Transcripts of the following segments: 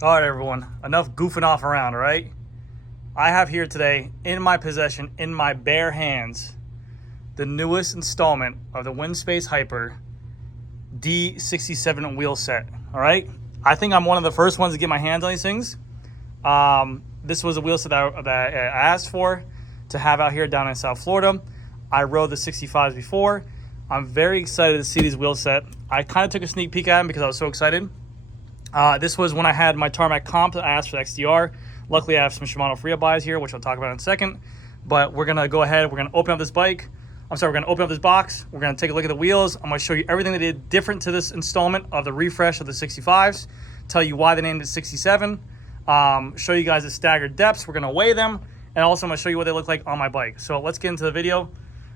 All right, everyone, enough goofing off around, all right? I have here today in my possession, in my bare hands, the newest installment of the Winspace Hyper D67 wheel set, all right? I think I'm one of the first ones to get my hands on these things. This was a wheel set that I asked for to have out here down in South Florida. I rode the 65s before. I'm very excited to see these wheels set. I kind of took a sneak peek at them because I was so excited. This was when I had my tarmac comp that I asked for the XDR. Luckily, I have some Shimano freehub buys here, which I'll talk about in a second. But we're going to go ahead. We're going to open up this bike. We're going to open up this box. We're going to take a look at the wheels. I'm going to show you everything they did different to this installment of the refresh of the 65s. Tell you why they named it 67. Show you guys the staggered depths. We're going to weigh them. And also, I'm going to show you what they look like on my bike. So let's get into the video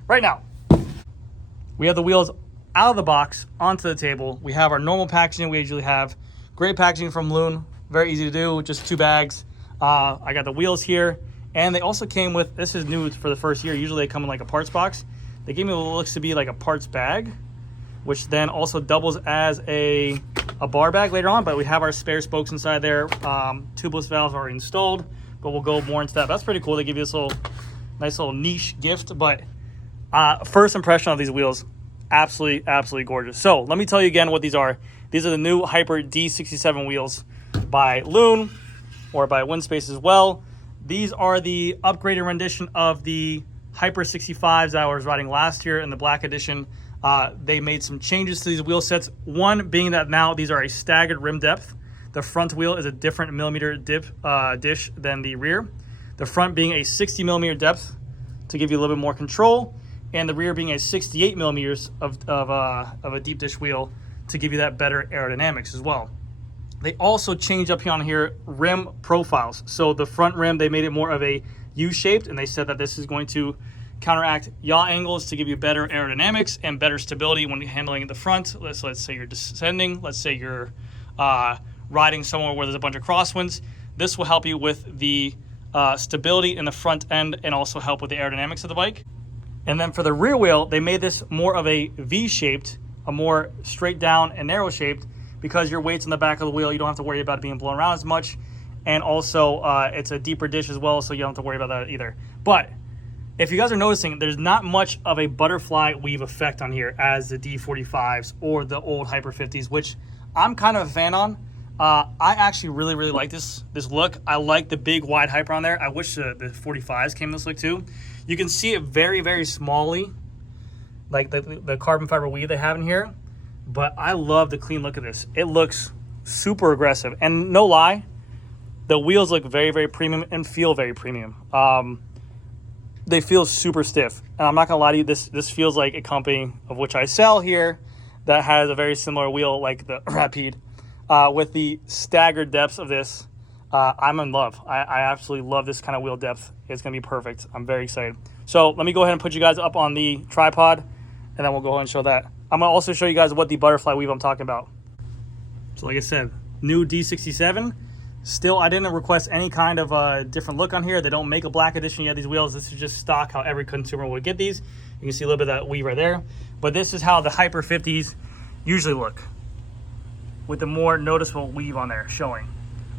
right now. We have the wheels out of the box onto the table. We have our normal packaging we usually have. Great packaging from Loon, very easy to do, just 2 bags. I got the wheels here, and they also came with, this is new for the first year, usually they come in like a parts box. They gave me what looks to be like a parts bag, which then also doubles as a bar bag later on, but we have our spare spokes inside there. Tubeless valves are installed, but we'll go more into that. That's pretty cool. They give you this nice little niche gift, but first impression of these wheels, absolutely gorgeous. So let me tell you again what these are. These are the new Hyper D67 wheels by Loon, or by Winspace as well. These are the upgraded rendition of the Hyper 65s that I was riding last year in the black edition. They made some changes to these wheel sets. One being that now these are a staggered rim depth. The front wheel is a different millimeter dish than the rear. The front being a 60 millimeter depth to give you a little bit more control, and the rear being a 68 millimeters of a deep dish wheel to give you that better aerodynamics as well. They also changed up here on here rim profiles. So the front rim, they made it more of a U-shaped, and they said that this is going to counteract yaw angles to give you better aerodynamics and better stability when handling the front. Let's say you're descending. Let's say you're riding somewhere where there's a bunch of crosswinds. This will help you with the stability in the front end and also help with the aerodynamics of the bike. And then for the rear wheel, they made this more of a V-shaped, a more straight down and narrow shaped, because your weight's on the back of the wheel. You don't have to worry about it being blown around as much. And also it's a deeper dish as well, so you don't have to worry about that either. But if you guys are noticing, there's not much of a butterfly weave effect on here as the D45s or the old Hyper 50s, which I'm kind of a fan on. I actually really like this look. I like the big wide Hyper on there. I wish the 45s came this look too. You can see it very smally, like the carbon fiber weave they have in here. But I love the clean look of this. It looks super aggressive. And no lie, the wheels look very premium and feel very premium. They feel super stiff. And I'm not going to lie to you, this feels like a company of which I sell here that has a very similar wheel like the Rapide. With the staggered depths of this, I'm in love. I absolutely love this kind of wheel depth. It's going to be perfect. I'm very excited. So let me go ahead and put you guys up on the tripod, and then we'll go ahead and show that. I'm going to also show you guys what the butterfly weave I'm talking about. So like I said, new D67. Still, I didn't request any kind of different look on here. They don't make a black edition yet, these wheels. This is just stock, how every consumer would get these. You can see a little bit of that weave right there. But this is how the Hyper 50s usually look, with the more noticeable weave on there showing.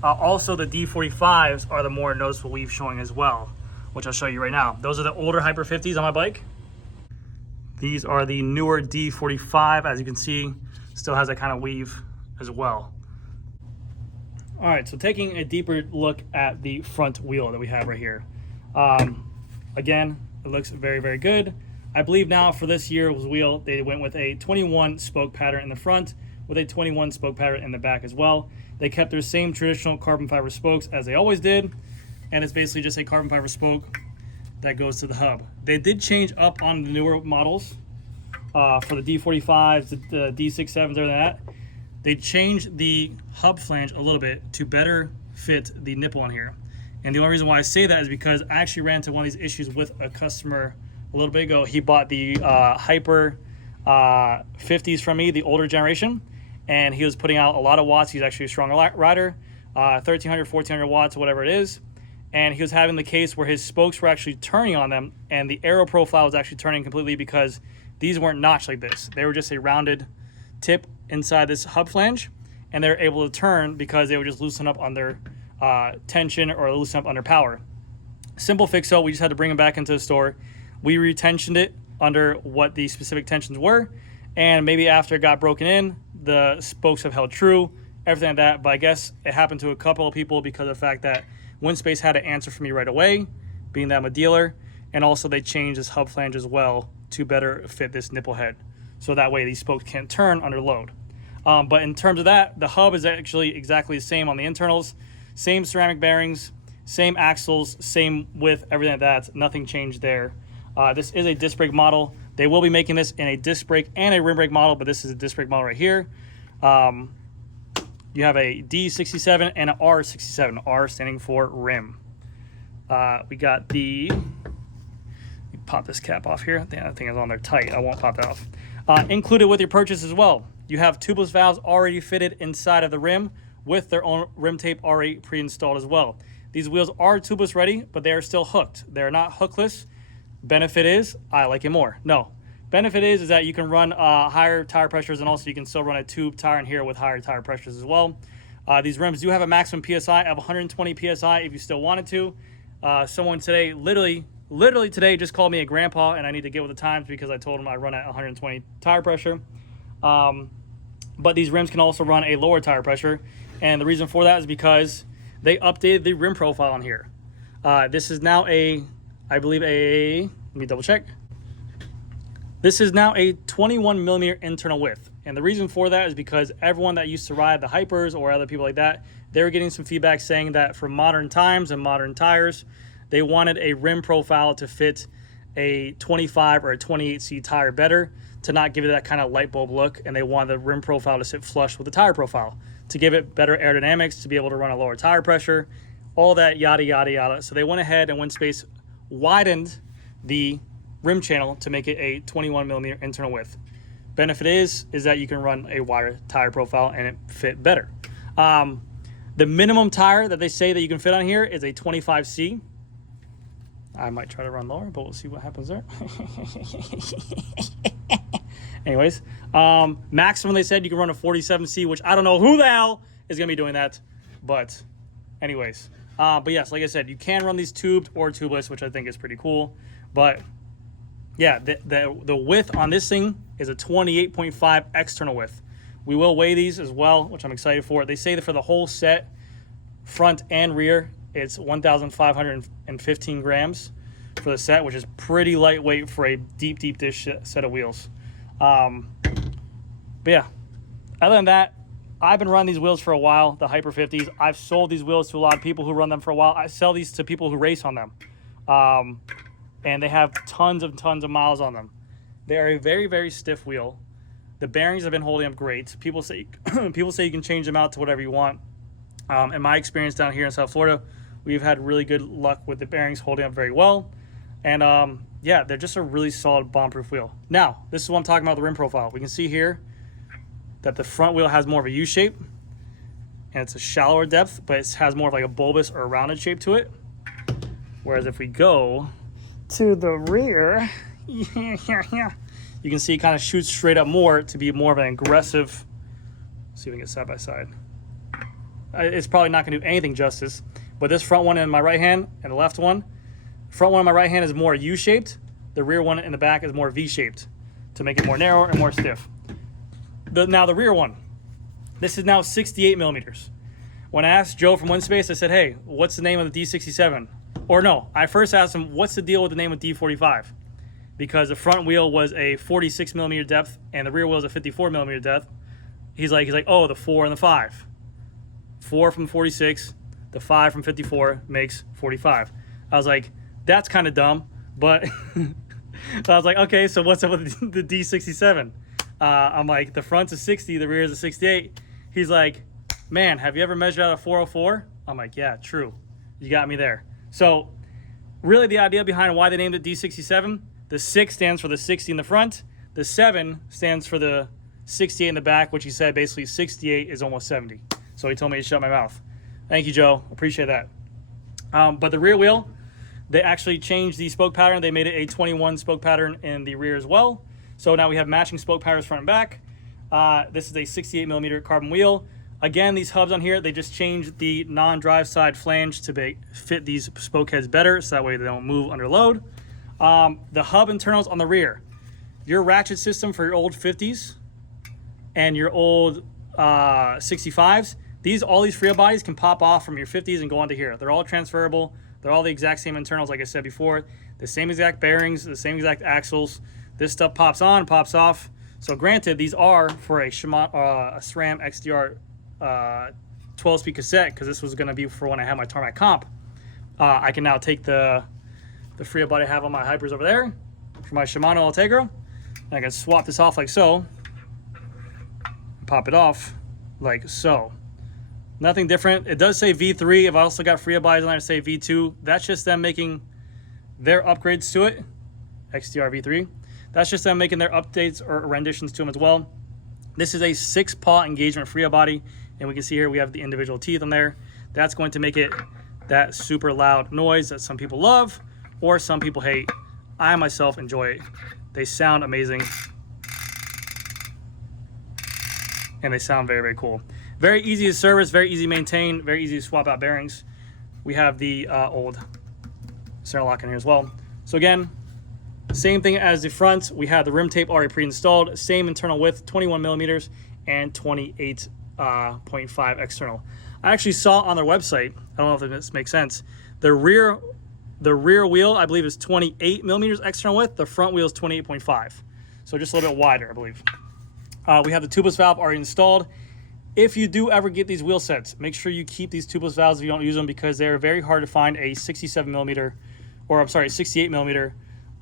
Also, the D45s are the more noticeable weave showing as well, which I'll show you right now. Those are the older Hyper 50s on my bike. These are the newer D45, as you can see, still has that kind of weave as well. All right, so taking a deeper look at the front wheel that we have right here. Again, it looks very good. I believe now for this year's wheel, they went with a 21 spoke pattern in the front with a 21 spoke pattern in the back as well. They kept their same traditional carbon fiber spokes as they always did, and it's basically just a carbon fiber spoke that goes to the hub. They did change up on the newer models for the D45s, the D67s, everything like that. They changed the hub flange a little bit to better fit the nipple on here. And the only reason why I say that is because I actually ran into one of these issues with a customer a little bit ago. He bought the Hyper 50s from me, the older generation, and he was putting out a lot of watts. He's actually a strong rider, 1,300, 1,400 watts, whatever it is. And he was having the case where his spokes were actually turning on them, and the aero profile was actually turning completely because these weren't notched like this. They were just a rounded tip inside this hub flange, and they're able to turn because they would just loosen up under tension or loosen up under power. Simple fix though, we just had to bring them back into the store. We retensioned it under what the specific tensions were, and maybe after it got broken in, the spokes have held true, everything like that. But I guess it happened to a couple of people because of the fact that Winspace had to answer for me right away, being that I'm a dealer, and also they changed this hub flange as well to better fit this nipple head, so that way these spokes can't turn under load. But in terms of that, the hub is actually exactly the same on the internals, same ceramic bearings, same axles, same width, everything like that. Nothing changed there. This is a disc brake model. They will be making this in a disc brake and a rim brake model, but this is a disc brake model right here. You have a D67 and an R67, R standing for rim. We got the, let me pop this cap off here. That thing is on there tight. I won't pop that off. Included with your purchase as well, you have tubeless valves already fitted inside of the rim with their own rim tape already pre-installed as well. These wheels are tubeless ready, but they are still hooked. They're not hookless. Benefit is, I like it more. No. Benefit is that you can run higher tire pressures, and also you can still run a tube tire in here with higher tire pressures as well. These rims do have a maximum PSI of 120 PSI if you still wanted to. Someone today, literally today, just called me a grandpa, and I need to get with the times because I told him I run at 120 tire pressure. But these rims can also run a lower tire pressure, and the reason for that is because they updated the rim profile on here. This is now I believe let me double check. This is now a 21 millimeter internal width. And the reason for that is because everyone that used to ride the Hypers or other people like that, they were getting some feedback saying that for modern times and modern tires, they wanted a rim profile to fit a 25 or a 28C tire better, to not give it that kind of light bulb look. And they wanted the rim profile to sit flush with the tire profile, to give it better aerodynamics, to be able to run a lower tire pressure, all that yada, yada, yada. So they went ahead and Winspace widened the rim channel to make it a 21 millimeter internal width. Benefit is that you can run a wider tire profile and it fit better. The minimum tire that they say that you can fit on here is a 25C. I might try to run lower, but we'll see what happens there. Anyways, maximum they said you can run a 47C, which I don't know who the hell is going to be doing that. But anyways, but yes, like I said, you can run these tubed or tubeless, which I think is pretty cool. But yeah, the width on this thing is a 28.5 external width. We will weigh these as well, which I'm excited for. They say that for the whole set, front and rear, it's 1,515 grams for the set, which is pretty lightweight for a deep dish set of wheels. But yeah, other than that, I've been running these wheels for a while, the Hyper 50s. I've sold these wheels to a lot of people who run them for a while. I sell these to people who race on them. And they have tons of miles on them. They are a very, very stiff wheel. The bearings have been holding up great. People say you can change them out to whatever you want. In my experience down here in South Florida, we've had really good luck with the bearings holding up very well. And yeah, they're just a really solid bomb-proof wheel. Now, this is what I'm talking about, the rim profile. We can see here that the front wheel has more of a U shape, and it's a shallower depth, but it has more of like a bulbous or rounded shape to it. Whereas if we go to the rear, you can see it kind of shoots straight up more to be more of an aggressive. Let's see if we can get side by side. It's probably not going to do anything justice, but this front one in my right hand and the left one, front one in my right hand is more U-shaped. The rear one in the back is more V-shaped to make it more narrow and more stiff. Now the rear one, this is now 68 millimeters. When I asked Joe from Winspace, I said, hey, what's the name of the D67? Or no, I first asked him, what's the deal with the name of D45? Because the front wheel was a 46 millimeter depth and the rear wheel is a 54 millimeter depth. He's like, oh, the 4 and the 5. 4 from 46, the 5 from 54 makes 45. I was like, that's kind of dumb, but I was like, okay, so what's up with the D67? I'm like, the front's a 60, the rear is a 68. He's like, man, have you ever measured out a 404? I'm like, yeah, true. You got me there. So really the idea behind why they named it D67, the 6 stands for the 60 in the front. The 7 stands for the 68 in the back, which he said basically 68 is almost 70. So he told me to shut my mouth. Thank you, Joe. Appreciate that. But the rear wheel, they actually changed the spoke pattern. They made it a 21 spoke pattern in the rear as well. So now we have matching spoke patterns front and back. This is a 68 millimeter carbon wheel. Again, these hubs on here, they just changed the non-drive side flange to fit these spoke heads better, so that way they don't move under load. The hub internals on the rear. Your ratchet system for your old 50s and your old 65s, all these freehub bodies can pop off from your 50s and go onto here. They're all transferable. They're all the exact same internals, like I said before. The same exact bearings, the same exact axles. This stuff pops on, pops off. So granted, these are for a SRAM XDR 12-speed cassette, because this was going to be for when I had my tarmac comp. I can now take the freehub body I have on my Hypers over there for my Shimano Altegra, and I can swap this off like so, pop it off like so. Nothing different. It does say V3. I've also got freehub bodies on there that say V2. That's just them making their upgrades to it. XDR V3. That's just them making their updates or renditions to them as well. This is a 6-paw engagement freehub body, and we can see here we have the individual teeth on there. That's going to make it that super loud noise that some people love or some people hate. I myself enjoy it. They sound amazing, and they sound very, very cool. Very easy to service, very easy to maintain, very easy to swap out bearings. We have the old center lock in here as well. So again, same thing as the front. We have the rim tape already pre-installed. Same internal width, 21 millimeters and 28.5 external. I actually saw on their website, I don't know if this makes sense, the rear wheel, I believe, is 28 millimeters external width. The front wheel is 28.5. So just a little bit wider, I believe. We have the tubeless valve already installed. If you do ever get these wheel sets, make sure you keep these tubeless valves if you don't use them, because they're very hard to find a 68 millimeter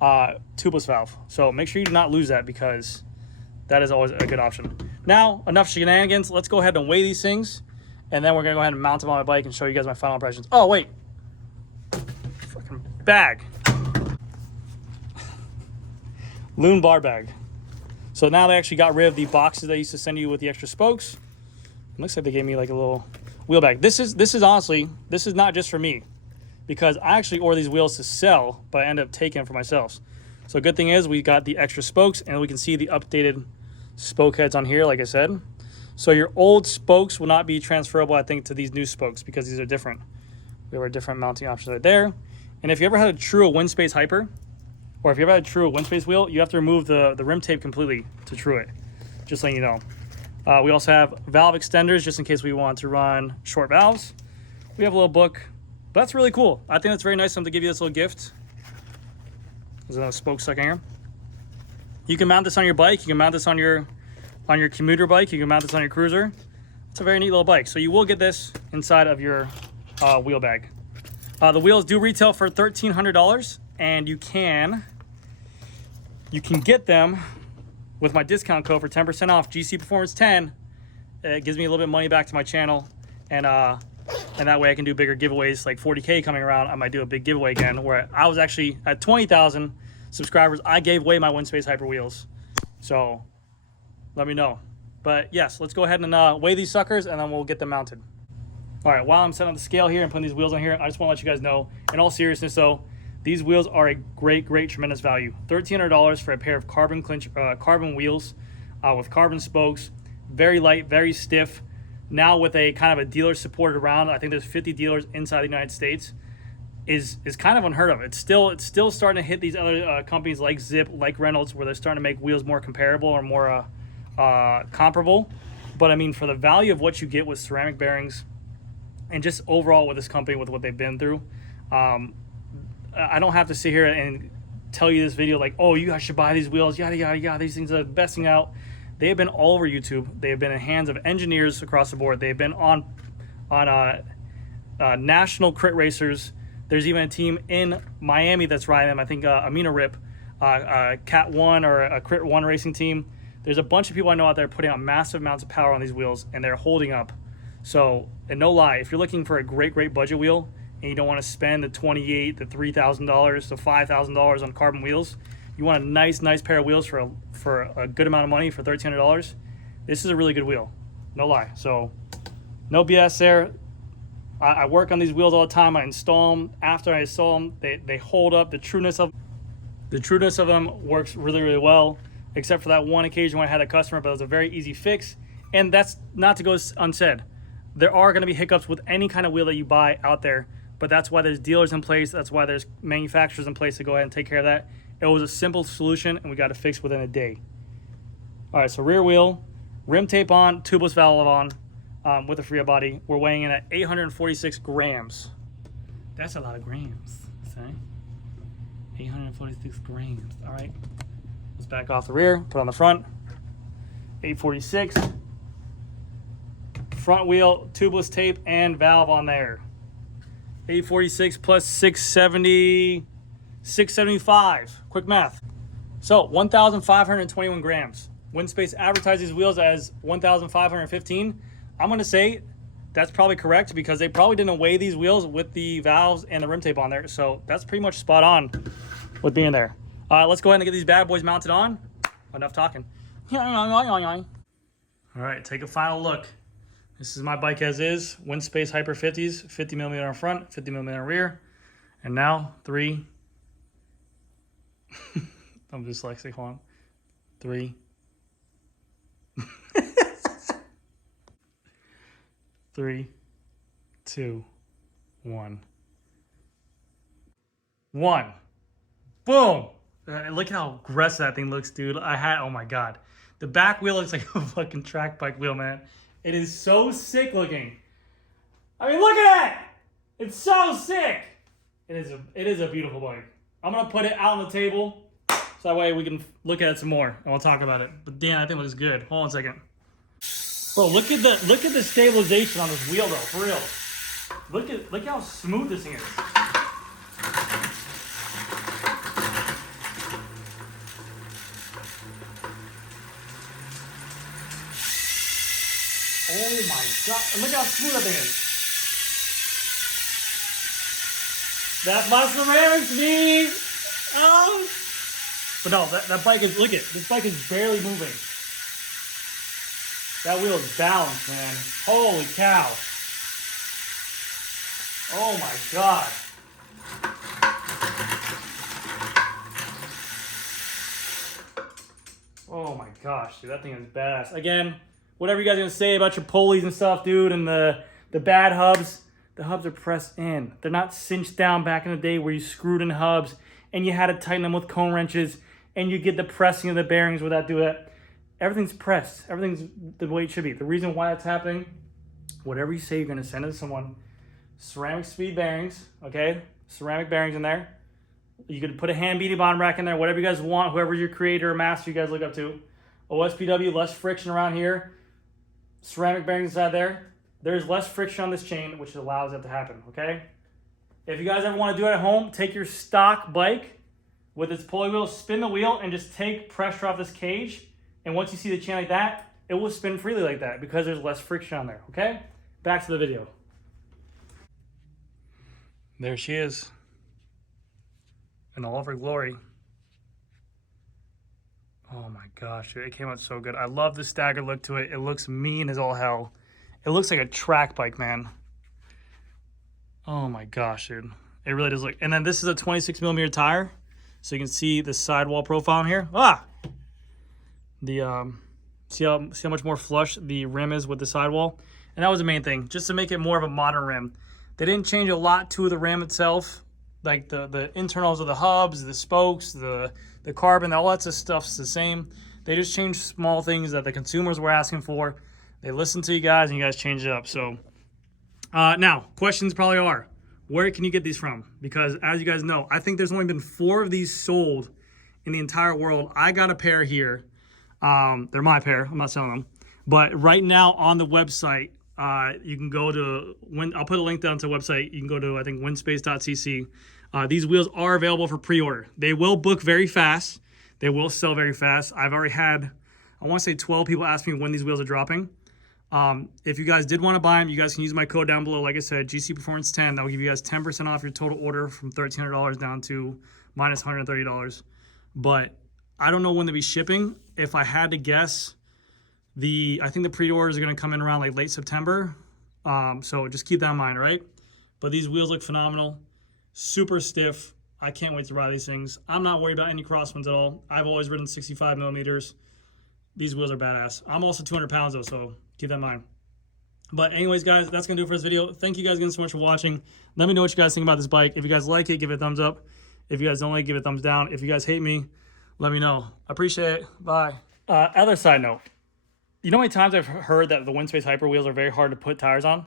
tubeless valve. So make sure you do not lose that, because that is always a good option. Now, enough shenanigans. Let's go ahead and weigh these things, and then we're gonna go ahead and mount them on my bike and show you guys my final impressions. Oh wait, fucking bag. Loon bar bag. So now they actually got rid of the boxes they used to send you with the extra spokes. It looks like they gave me like a little wheel bag. This is honestly, this is not just for me, because I actually ordered these wheels to sell, but I ended up taking them for myself. So good thing is we got the extra spokes, and we can see the updated spoke heads on here, like I said. So your old spokes will not be transferable, I think, to these new spokes, because these are different. We have our different mounting options right there. And if you ever had a true Winspace Hyper, or if you ever had a true Winspace wheel, you have to remove the rim tape completely to true it, just letting you know. We also have valve extenders, just in case we want to run short valves. We have a little book. But that's really cool. I think that's very nice of them to give you this little gift. There's another spoke stuck in here. You can mount this on your bike. You can mount this on your commuter bike. You can mount this on your cruiser. It's a very neat little bike. So you will get this inside of your wheel bag. The wheels do retail for $1,300, and you can get them with my discount code for 10% off, GC Performance 10. It gives me a little bit of money back to my channel, and that way I can do bigger giveaways. Like 40K coming around, I might do a big giveaway again, where I was actually at 20,000 subscribers. I gave away my Winspace Hyper wheels. So let me know. But yes, let's go ahead and weigh these suckers, and then we'll get them mounted. All right, while I'm setting up the scale here and putting these wheels on here, I just want to let you guys know, in all seriousness though, these wheels are a great, tremendous value. $1,300 for a pair of carbon wheels with carbon spokes, very light, very stiff. Now with a kind of a dealer supported around, I think there's 50 dealers inside the United States, is kind of unheard of. It's still starting to hit these other companies like Zip, like Reynolds, where they're starting to make wheels more comparable or more comparable. But I mean, for the value of what you get with ceramic bearings, and just overall with this company, with what they've been through, I don't have to sit here and tell you this video like, oh, you guys should buy these wheels, yada, yada, yada. These things are the best thing out. They have been all over YouTube. They have been in the hands of engineers across the board. They've been on national crit racers. There's even a team in Miami that's riding them. I think Amina Rip, Cat 1 or a Crit 1 racing team. There's a bunch of people I know out there putting out massive amounts of power on these wheels, and they're holding up. So, and no lie, if you're looking for a great budget wheel and you don't want to spend the $2,800 to $3,000 to $5,000 on carbon wheels, you want a nice pair of wheels for a good amount of money for $1,300, this is a really good wheel. No lie. So, no BS there. I work on these wheels all the time. I install them. After I install them, they hold up. The trueness of them works really well, except for that one occasion when I had a customer, but it was a very easy fix. And that's not to go unsaid. there are going to be hiccups with any kind of wheel that you buy out there, but that's why there's dealers in place. That's why there's manufacturers in place to go ahead and take care of that. It was a simple solution, and we got it fixed within a day. All right, so rear wheel, rim tape on, tubeless valve on, with a freehub body. We're weighing in at 846 grams. That's a lot of grams, see? 846 grams. All right, let's back off the rear, put on the front. 846. Front wheel, tubeless tape, and valve on there. 846 plus 670, 675. Quick math. So 1,521 grams. Winspace advertises these wheels as 1,515. I'm going to say that's probably correct because they probably didn't weigh these wheels with the valves and the rim tape on there. So that's pretty much spot on with being there. Let's go ahead and get these bad boys mounted on. Enough talking. All right, take a final look. This is my bike as is. Winspace Hyper 50s, 50mm on front, 50mm on rear. And now 3. I'm dyslexic, hold on. 3. 3, 2, 1. 1. Boom! Look how aggressive that thing looks, dude. Oh my God. The back wheel looks like a fucking track bike wheel, man. It is so sick looking. I mean, look at that! It's so sick! It is a beautiful bike. I'm gonna put it out on the table so that way we can look at it some more and we'll talk about it. But damn, I think it looks good. Hold on a second. Bro, look at the stabilization on this wheel though, for real. Look how smooth this thing is. Oh my God, look how smooth that thing is. That's my ceramic speed. Oh. But no, that bike is, look at, this bike is barely moving. That wheel is balanced, man. Holy cow. Oh my God. Oh my gosh, dude, that thing is badass. Again, whatever you guys are gonna say about your pulleys and stuff, dude, and the bad hubs, the hubs are pressed in. They're not cinched down back in the day where you screwed in hubs and you had to tighten them with cone wrenches and you get the pressing of the bearings without doing it. Everything's pressed. Everything's the way it should be. The reason why that's happening, whatever you say you're gonna send it to someone, ceramic speed bearings, okay? Ceramic bearings in there. You could put a hand beating bottom rack in there, whatever you guys want, whoever your creator or master you guys look up to. OSPW, less friction around here. Ceramic bearings inside there. There's less friction on this chain, which allows that to happen, okay? If you guys ever want to do it at home, take your stock bike with its pulley wheel, spin the wheel, and just take pressure off this cage. And once you see the chain like that, it will spin freely like that because there's less friction on there, okay? Back to the video. There she is in all of her glory. Oh my gosh, dude, it came out so good. I love the staggered look to it. It looks mean as all hell. It looks like a track bike, man. Oh my gosh, dude. It really does look. And then this is a 26mm tire. So you can see the sidewall profile in here. See how much more flush the rim is with the sidewall. And that was the main thing, just to make it more of a modern rim. They didn't change a lot to the rim itself. Like the internals of the hubs, the spokes, the carbon, all that stuff's the same. They just changed small things that the consumers were asking for. They listened to you guys and you guys changed it up. So now, questions probably are, where can you get these from? Because as you guys know, I think there's only been 4 of these sold in the entire world. I got a pair here. They're my pair. I'm not selling them. But right now on the website, you can go to, I'll put a link down to the website. You can go to, I think, winspace.cc. These wheels are available for pre-order. They will book very fast. They will sell very fast. I've already had, I want to say 12 people ask me when these wheels are dropping. If you guys did want to buy them, you guys can use my code down below. Like I said, GC Performance 10. That will give you guys 10% off your total order from $1,300 down to minus $130. But I don't know when they'll be shipping. If I had to guess, I think the pre-orders are going to come in around like late September. So just keep that in mind, right? But these wheels look phenomenal. Super stiff. I can't wait to ride these things. I'm not worried about any crosswinds at all. I've always ridden 65mm. These wheels are badass. I'm also 200 pounds though, so keep that in mind. But anyways, guys, that's going to do it for this video. Thank you guys again so much for watching. Let me know what you guys think about this bike. If you guys like it, give it a thumbs up. If you guys don't like it, give it a thumbs down. If you guys hate me, let me know. I appreciate it. Bye. Other side note. You know how many times I've heard that the Winspace Hyper wheels are very hard to put tires on?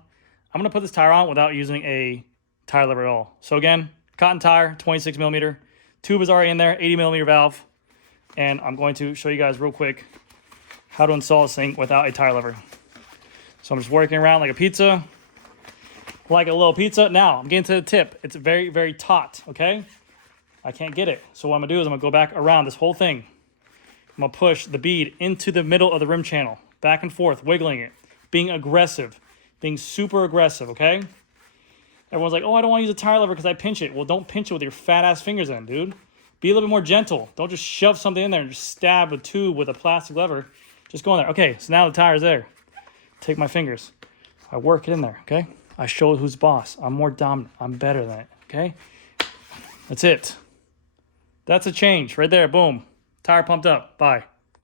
I'm going to put this tire on without using a tire lever at all. So again, cotton tire, 26 millimeter. Tube is already in there, 80 millimeter valve. And I'm going to show you guys real quick how to install this thing without a tire lever. So I'm just working around like a pizza, like a little pizza. Now I'm getting to the tip. It's very, very taut, okay? I can't get it. So what I'm gonna do is I'm gonna go back around this whole thing. I'm gonna push the bead into the middle of the rim channel, back and forth, wiggling it, being aggressive, being super aggressive, okay? Everyone's like, oh, I don't wanna use a tire lever because I pinch it. Well, don't pinch it with your fat ass fingers then, dude. Be a little bit more gentle. Don't just shove something in there and just stab a tube with a plastic lever. Just go in there. Okay, so now the tire's there. Take my fingers. I work it in there, okay? I show who's boss. I'm more dominant. I'm better than it, okay? That's it. That's a change right there. Boom. Tire pumped up. Bye.